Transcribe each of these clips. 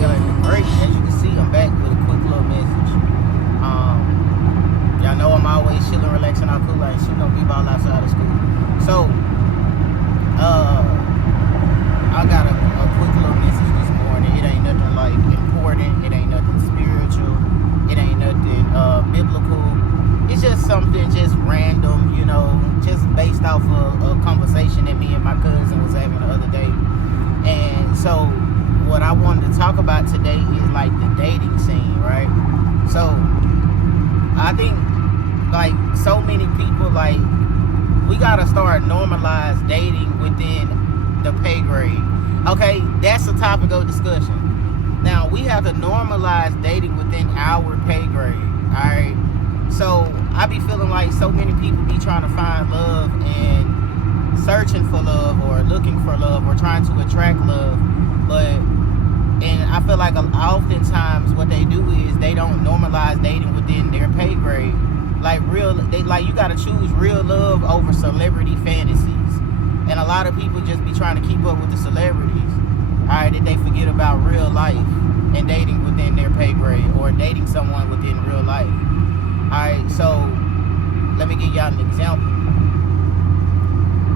Great, as you can see, I'm back with a quick little message. Y'all know I'm always chilling, relaxing out cool. I ain't shooting no b-ball outside of school. So, I got a quick little message this morning. It ain't nothing like important. It ain't nothing spiritual. It ain't nothing biblical. It's just something just random, you know, just based off of a conversation that me and my cousin was having the other day. And so what I wanted to talk about today is like the dating scene, right? So I think like so many people, like we gotta start normalize dating within the pay grade. Okay, that's the topic of discussion. Now we have to normalize dating within our pay grade. Alright. So I be feeling like so many people be trying to find love and searching for love or looking for love or trying to attract love, and I feel like oftentimes what they do is they don't normalize dating within their pay grade. Like you gotta choose real love over celebrity fantasies, and a lot of people just be trying to keep up with the celebrities. Alright, that they forget about real life and dating within their pay grade or dating someone within real life. Alright, so let me give y'all an example.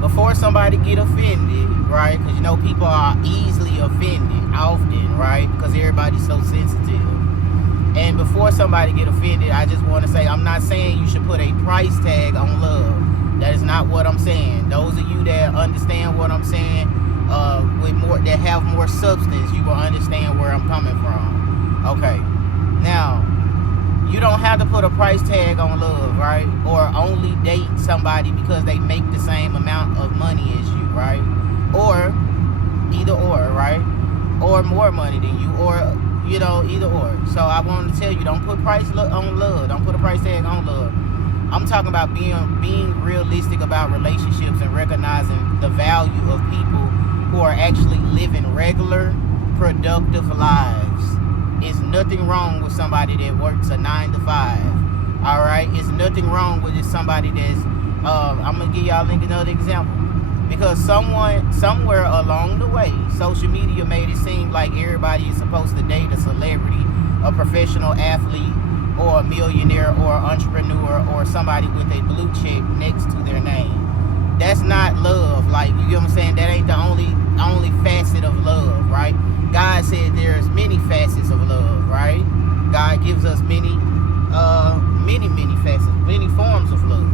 Before somebody get offended, right? Because you know people are easily offended often, right? Because everybody's so sensitive. And before somebody get offended, I just want to say, I'm not saying you should put a price tag on love. That is not what I'm saying. Those of you that understand what I'm saying, that have more substance, you will understand where I'm coming from. Okay. Now, you don't have to put a price tag on love, right? Or only date somebody because they make the same amount of money as you, right? Or either or, right? Or more money than you, or you know, either or. So I wanted to tell you, don't put price on love. Don't put a price tag on love. I'm talking about being realistic about relationships and recognizing the value of people who are actually living regular, productive lives. It's nothing wrong with somebody that works a 9 to 5. All right, it's nothing wrong with somebody that's. I'm gonna give y'all another example, because somewhere along the way, social media made it seem like everybody is supposed to date a celebrity, a professional athlete, or a millionaire, or entrepreneur, or somebody with a blue check next to their name. That's not love. Like, you get what I'm saying? That ain't the only facet of love, right? God said there's many facets of love, right? God gives us many facets, many forms of love.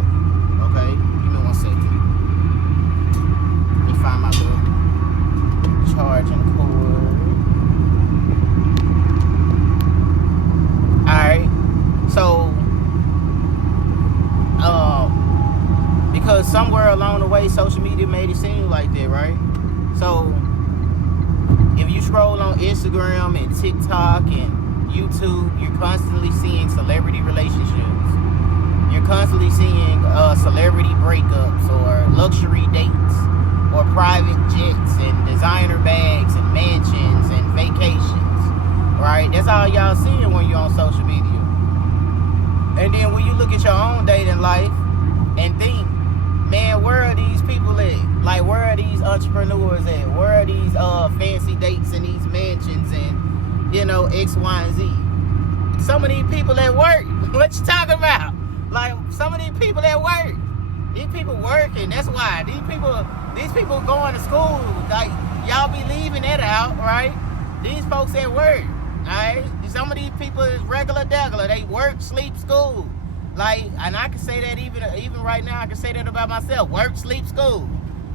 Okay, give me 1 second. Let me find my little charging cord. Alright, so because somewhere along the way social media made it seem like that, right? So if you scroll on Instagram and TikTok and YouTube, you're constantly seeing celebrity relationships. You're constantly seeing celebrity breakups or luxury dates or private jets and designer bags and mansions and vacations, right? That's all y'all seeing when you're on social media. And then when you look at your own dating life and think, man, where are these people at? Like, where are these entrepreneurs at? Where are these fancy dates and these mansions and, you know, X, Y, and Z? Some of these people at work. What you talking about? Like, some of these people at work. These people working. That's why. These people going to school. Like, y'all be leaving that out, right? These folks at work. Alright? Some of these people is regular degular. They work, sleep, school. Like, and I can say that even right now, I can say that about myself. Work, sleep, school.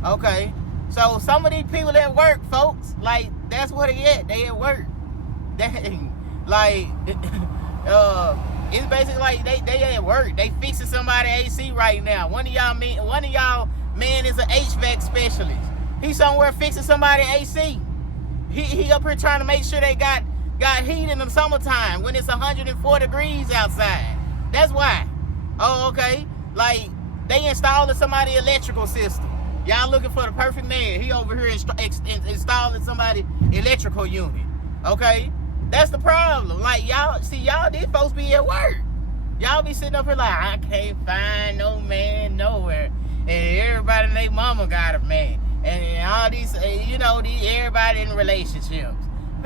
Okay. So some of these people at work, folks, like, that's where they at. They at work. Like, it's basically like they at work. They fixing somebody AC right now. One of y'all man is an HVAC specialist. He's somewhere fixing somebody AC. He up here trying to make sure they got heat in the summertime when it's 104 degrees outside. That's why. Oh, okay. Like, they installing somebody's electrical system. Y'all looking for the perfect man. He over here installing somebody's electrical unit. Okay? That's the problem. Like, y'all these folks be at work. Y'all be sitting up here like, I can't find no man nowhere. And everybody and their mama got a man. And all these, everybody in relationships.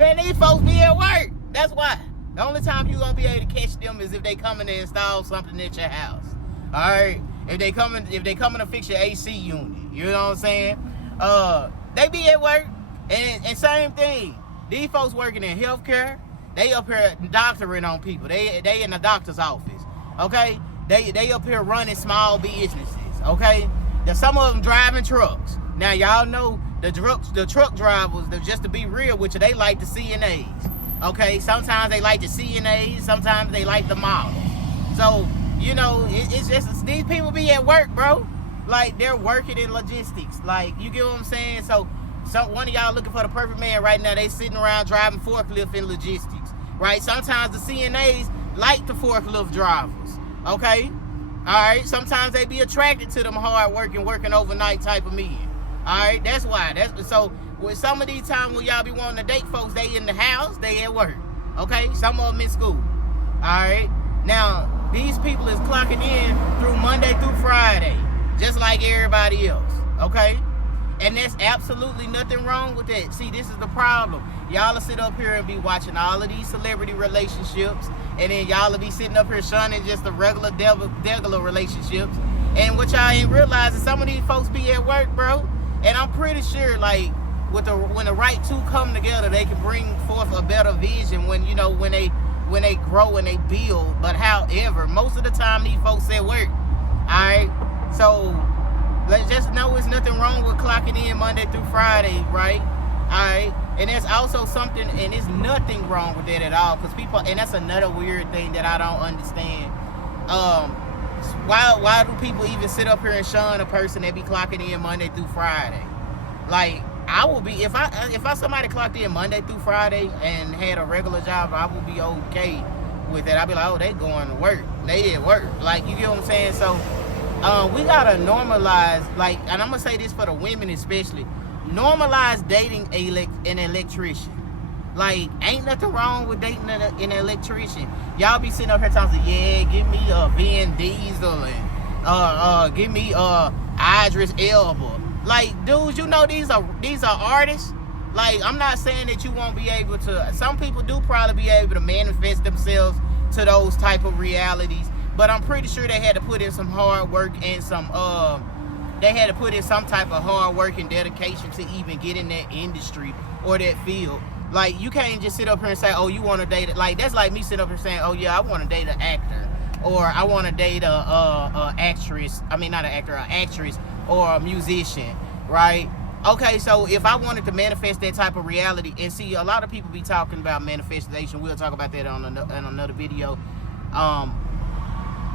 Man, these folks be at work. That's why. The only time you gonna be able to catch them is if they coming to install something at your house. All right. If they coming to fix your AC unit, you know what I'm saying? They be at work, and same thing. These folks working in healthcare, they up here doctoring on people. They in the doctor's office, okay? They up here running small businesses, okay? There's some of them driving trucks. Now y'all know the truck drivers. Just to be real with you, they like the CNAs, okay? Sometimes they like the CNAs, sometimes they like the models. So you know, it's just these people be at work, bro. Like they're working in logistics. Like you get what I'm saying? So one of y'all looking for the perfect man right now. They sitting around driving forklift in logistics, right? Sometimes the CNAs like the forklift drivers, okay? All right. Sometimes they be attracted to them hard working overnight type of men. All right. That's why. So with some of these times when y'all be wanting to date folks, they in the house, they at work, okay? Some of them in school. All right. Now these people is clocking in through Monday through Friday, just like everybody else, okay? And there's absolutely nothing wrong with that. See, this is the problem. Y'all will sit up here and be watching all of these celebrity relationships, and then y'all will be sitting up here shunning just the regular relationships. And what y'all ain't realizing, some of these folks be at work, bro. And I'm pretty sure, like, when the right two come together, they can bring forth a better vision when they grow and they build. But however, most of the time these folks at work. Alright? So let's just know there's nothing wrong with clocking in Monday through Friday, right? Alright? And there's also something, and there's nothing wrong with that at all. Because people, and that's another weird thing that I don't understand. Why do people even sit up here and shun a person that be clocking in Monday through Friday? Like, I will be, if somebody clocked in Monday through Friday and had a regular job, I would be okay with it. I'd be like, oh, they going to work. They at work. Like, you get what I'm saying? So, we got to normalize, like, and I'm going to say this for the women especially, normalize dating an electrician. Like, ain't nothing wrong with dating an electrician. Y'all be sitting up here talking, yeah, give me Vin Diesel and give me Idris Elba. Like, dudes, you know these are artists. Like, I'm not saying that you won't be able to. Some people do probably be able to manifest themselves to those type of realities. But I'm pretty sure they had to put in some hard work and some type of hard work and dedication to even get in that industry or that field. Like, you can't just sit up here and say, oh, you want to date it. Like, that's like me sitting up here saying, oh yeah, I want to date an actor, or I want to date a actress. I mean, not an actor, an actress, or a musician, right? Okay, so if I wanted to manifest that type of reality, and see, a lot of people be talking about manifestation. We'll talk about that on another video.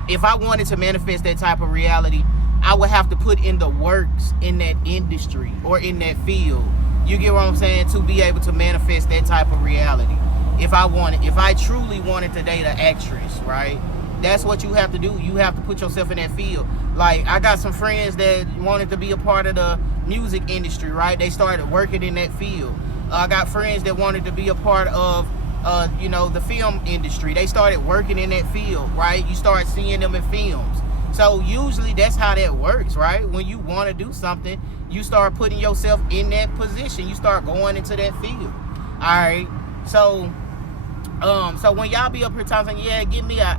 If I wanted to manifest that type of reality, I would have to put in the works in that industry or in that field. You get what I'm saying? To be able to manifest that type of reality. If I truly wanted to date an actress, right? That's what you have to do. You have to put yourself in that field. Like, I got some friends that wanted to be a part of the music industry, right? They started working in that field. I got friends that wanted to be a part of, the film industry. They started working in that field, right? You start seeing them in films. So usually that's how that works, right? When you want to do something, you start putting yourself in that position. You start going into that field. All right. So when y'all be up here talking, yeah, give me a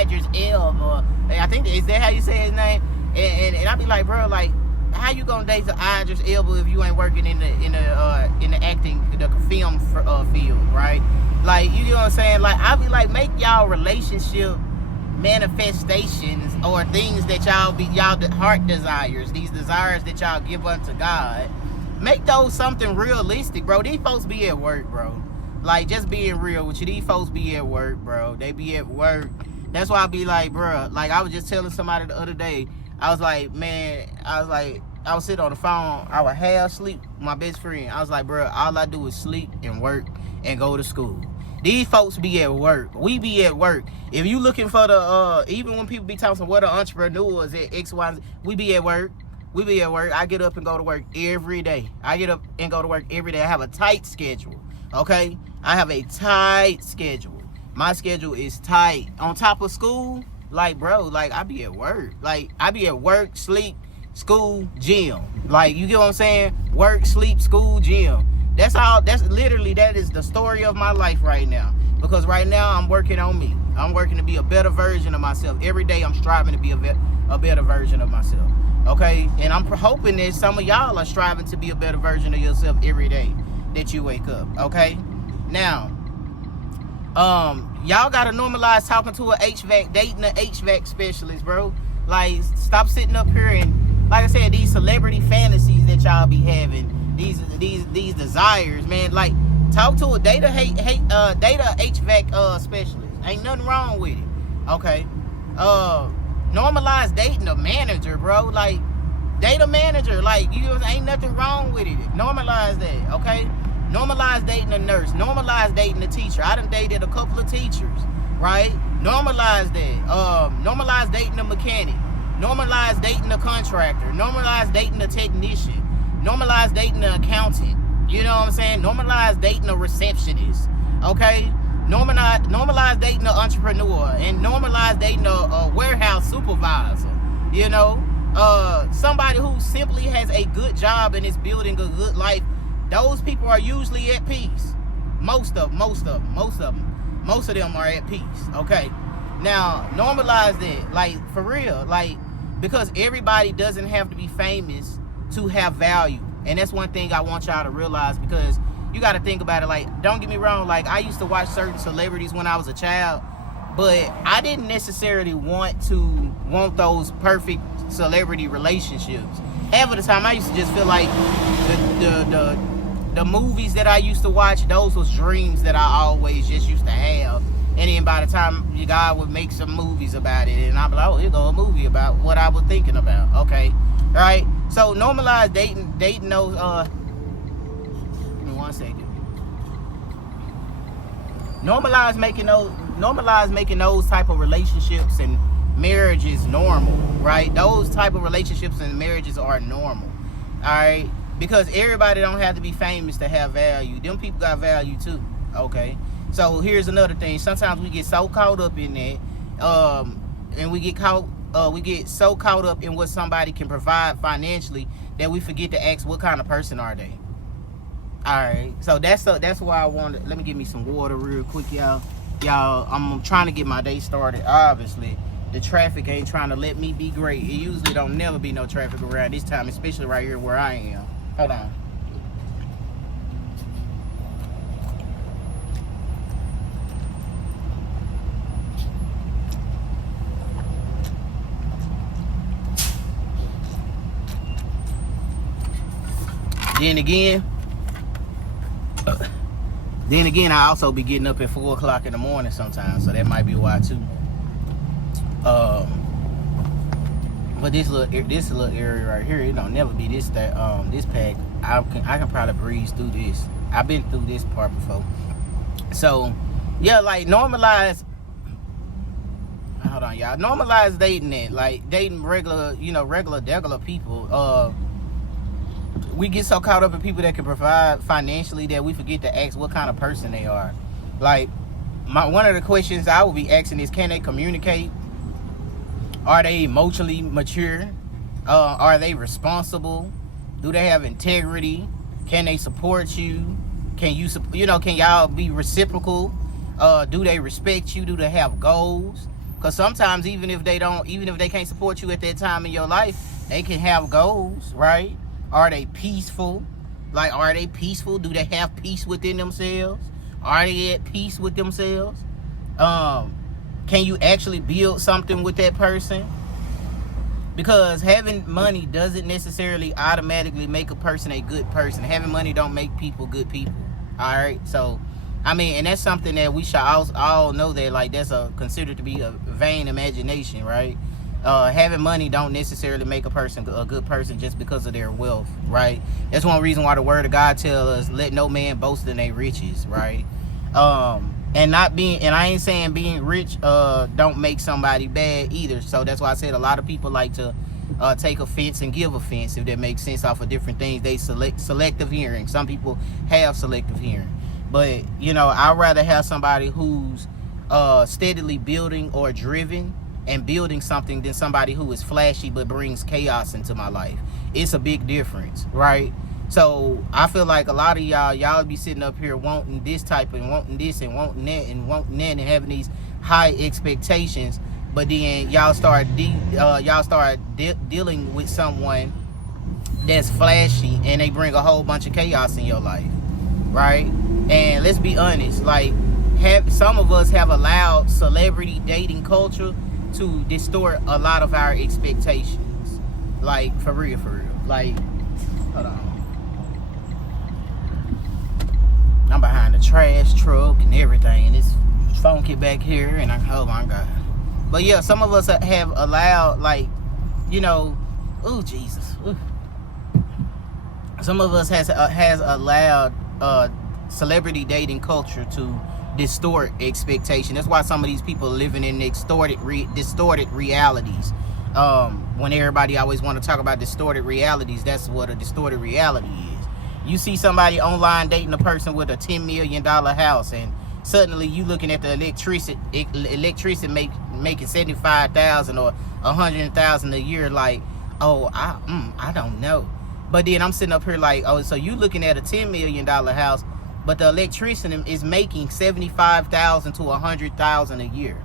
Idris Elba. I think, is that how you say his name? And I be like, bro, like, how you gonna date the Idris Elba if you ain't working in the acting, the film field, right? Like, you know what I'm saying? Like, I be like, make y'all relationship manifestations or things that y'all heart desires, these desires that y'all give unto God, make those something realistic, bro. These folks be at work, bro. Like, just being real with you, these folks be at work, bro. They be at work. That's why I be like, bro, like, I was just telling somebody the other day, I was like, man, I was sitting on the phone, I would half sleep with my best friend. I was like, bro, all I do is sleep and work and go to school. These folks be at work. We be at work. If you looking for the, even when people be talking what are entrepreneurs at X, Y, Z, we be at work. We be at work. I get up and go to work every day. I get up and go to work every day. I have a tight schedule, okay? I have a tight schedule. My schedule is tight. On top of school, like, bro, like, I be at work. Like, I be at work, sleep, school, gym. Like, you get what I'm saying? Work, sleep, school, gym. That's all. That's literally, that is the story of my life right now. Because right now I'm working on me. I'm working to be a better version of myself. Every day I'm striving to be a better version of myself. Okay? And I'm hoping that some of y'all are striving to be a better version of yourself every day that you wake up. Okay? Now, y'all gotta normalize talking to a HVAC, dating an HVAC specialist, bro. Like, stop sitting up here and, like I said, these celebrity fantasies that y'all be having, these desires, man. Like, talk to a data HVAC specialist. Ain't nothing wrong with it. Okay. Normalize dating a manager, bro. Like, date a manager. Like, ain't nothing wrong with it. Normalize that. Okay. Normalize dating a nurse. Normalize dating a teacher. I done dated a couple of teachers, right? Normalize that. Normalize dating a mechanic. Normalize dating a contractor. Normalize dating a technician. Normalize dating an accountant. You know what I'm saying? Normalize dating a receptionist. Okay? Normalize dating an entrepreneur. And normalize dating a warehouse supervisor. You know? Somebody who simply has a good job and is building a good life. Those people are usually at peace. Most of them are at peace. Okay. Now, normalize that. Like, for real. Like, because everybody doesn't have to be famous to have value. And that's one thing I want y'all to realize, because you got to think about it. Like, don't get me wrong. Like, I used to watch certain celebrities when I was a child, but I didn't necessarily want those perfect celebrity relationships. Half of the time, I used to just feel like the movies that I used to watch, those was dreams that I always just used to have. And then by the time God would make some movies about it, and I'd be like, oh, here go a movie about what I was thinking about. Okay. All right. So normalize dating those, give me 1 second. Normalize making those type of relationships and marriages normal, right? Those type of relationships and marriages are normal. All right. Because everybody don't have to be famous to have value. Them people got value too. Okay. So here's another thing. Sometimes we get so caught up in that, and we get so caught up in what somebody can provide financially that we forget to ask, what kind of person are they? All right. So that's why I wanted. Let me get me some water real quick, y'all. I'm trying to get my day started. Obviously, the traffic ain't trying to let me be great. It usually don't never be no traffic around this time, especially right here where I am. Hold on. Then again, I also be getting up at 4 o'clock in the morning sometimes, so that might be why too. But this little area right here, it don't never be this packed. I can probably breeze through this. I've been through this part before. So yeah, like normalize. Hold on, y'all. Normalize dating it, like dating regular people. We get so caught up in people that can provide financially that we forget to ask what kind of person they are. Like, one of the questions I would be asking is, can they communicate? Are they emotionally mature? Are they responsible? Do they have integrity? Can they support you? Can y'all be reciprocal? Do they respect you? Do they have goals? Because sometimes even if they can't support you at that time in your life, they can have goals, right? Are they peaceful? Like, are they peaceful? Do they have peace within themselves? Are they at peace with themselves? Can you actually build something with that person? Because having money doesn't necessarily automatically make a person a good person. Having money don't make people good people. All right. So, I mean, and that's something that we should all know, that like that's considered to be a vain imagination, right? Having money don't necessarily make a person a good person just because of their wealth, right? That's one reason why the word of God tells us, let no man boast in their riches, right? And I ain't saying being rich don't make somebody bad either. So that's why I said a lot of people like to take offense and give offense, if that makes sense, off of different things. They selective hearing. Some people have selective hearing. But, I'd rather have somebody who's steadily building or driven and building something than somebody who is flashy but brings chaos into my life. It's a big difference, right? So I feel like a lot of y'all be sitting up here wanting this type and wanting this and wanting that and wanting that and having these high expectations, but then y'all start dealing with someone that's flashy and they bring a whole bunch of chaos in your life, right? And let's be honest, like, some of us have allowed celebrity dating culture to distort a lot of our expectations. Like, for real. Like, hold on. I'm behind the trash truck and everything, and it's funky back here, and oh my God. But yeah, some of us have allowed, like, you know, oh Jesus. Ooh. Some of us has allowed celebrity dating culture to distort expectation. That's why some of these people are living in distorted realities. When everybody always want to talk about distorted realities, that's what a distorted reality is. You see somebody online dating a person with a $10 million house, and suddenly you looking at the electrician making $75,000 or $100,000 a year, like, oh, I don't know. But then I'm sitting up here like, oh, so you looking at a $10 million house, but the electrician is making $75,000 to $100,000 a year.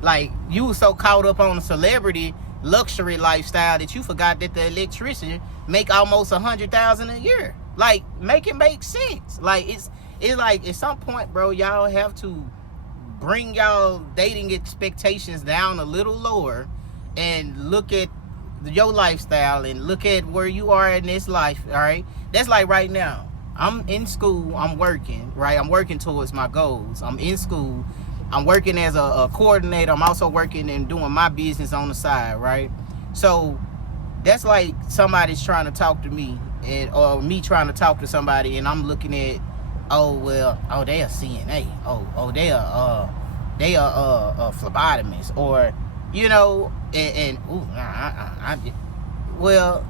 Like, you were so caught up on the celebrity luxury lifestyle that you forgot that the electrician make almost $100,000 a year. Like, make it make sense. Like, it's like, at some point, bro, y'all have to bring y'all dating expectations down a little lower and look at your lifestyle and look at where you are in this life. All right, that's like right now, I'm in school, I'm working, right? I'm working towards my goals. I'm in school, I'm working as a coordinator. I'm also working and doing my business on the side, right? So that's like somebody's trying to talk to me, or me trying to talk to somebody, and I'm looking at, oh, they are CNA, they are phlebotomist, or, you know, well,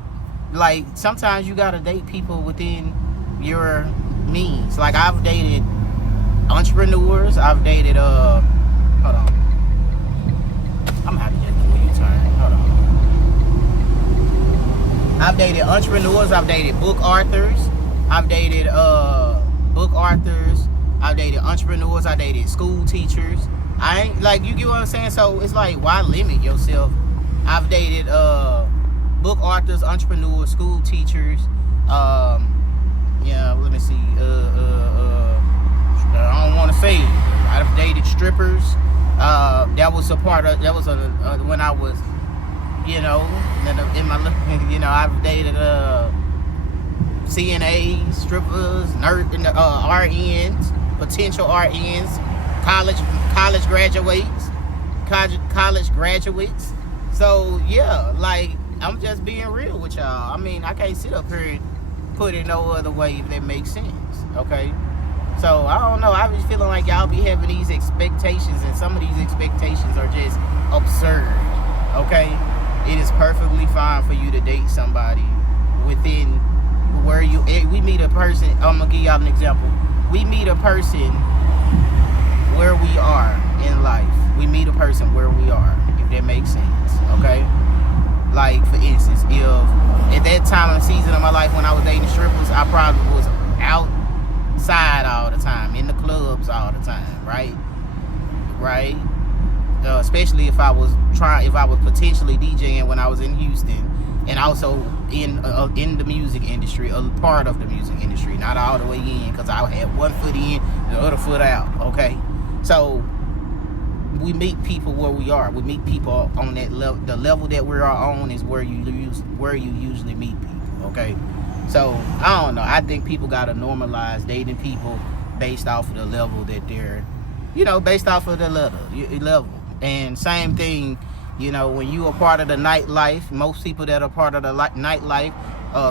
like, sometimes you gotta date people within your means. Like, I've dated entrepreneurs, I've dated hold on, I'm out of here before you turn. Hold on. I've dated entrepreneurs, I've dated book authors, I've dated entrepreneurs, I dated school teachers. I ain't, like, you get what I'm saying? So it's like, why limit yourself? I've dated book authors, entrepreneurs, school teachers, yeah, let me see, I don't want to say it. I've dated strippers. That was a part of, when I was, you know, in my, you know, I've dated CNAs, strippers, RNs, potential RNs, college graduates. So yeah, like, I'm just being real with y'all. I mean, I can't sit up here and put it no other way if that makes sense. Okay, so I don't know, I was feeling like y'all be having these expectations, and some of these expectations are just absurd. Okay, it is perfectly fine for you to date somebody within where you, we meet a person. I'm gonna give y'all an example. We meet a person where we are in life. We meet a person where we are, if that makes sense. Okay, like, for instance, if at that time and season of my life when I was dating strippers, I probably was outside all the time, in the clubs all the time, right? Especially if I was potentially DJing when I was in Houston, and also in the music industry, a part of the music industry, not all the way in, because I had one foot in, the other foot out. Okay, so we meet people where we are. We meet people on that level. The level that we are on is where you usually meet people. Okay, so I don't know. I think people gotta normalize dating people based off of the level that they're, you know, based off of the level. And same thing, you know, when you are part of the nightlife, most people that are part of the nightlife,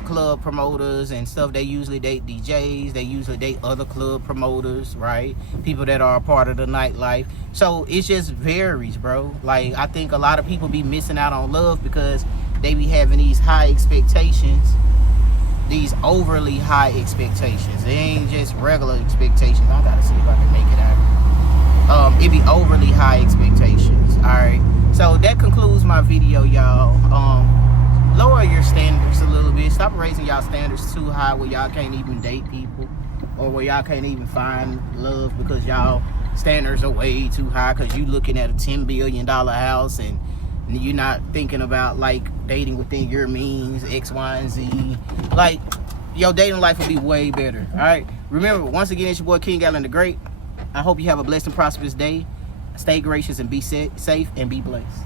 club promoters and stuff, they usually date DJs, they usually date other club promoters, right? People that are a part of the nightlife. So it just varies, bro. Like, I think a lot of people be missing out on love because they be having these high expectations, these overly high expectations. They ain't just regular expectations. I gotta see if I can make it out. It be overly high expectations. All right, so that concludes my video, y'all. Lower your standards a little bit. Stop Stop raising y'all standards too high where y'all can't even date people, or where y'all can't even find love because y'all standards are way too high because you looking at a $10 billion house and you're not thinking about like dating within your means, X, Y, and Z. Like, your dating life will be way better. All right. Remember, once again, it's your boy King Allen the Great. I hope you have a blessed and prosperous day. Stay gracious and be safe and be blessed.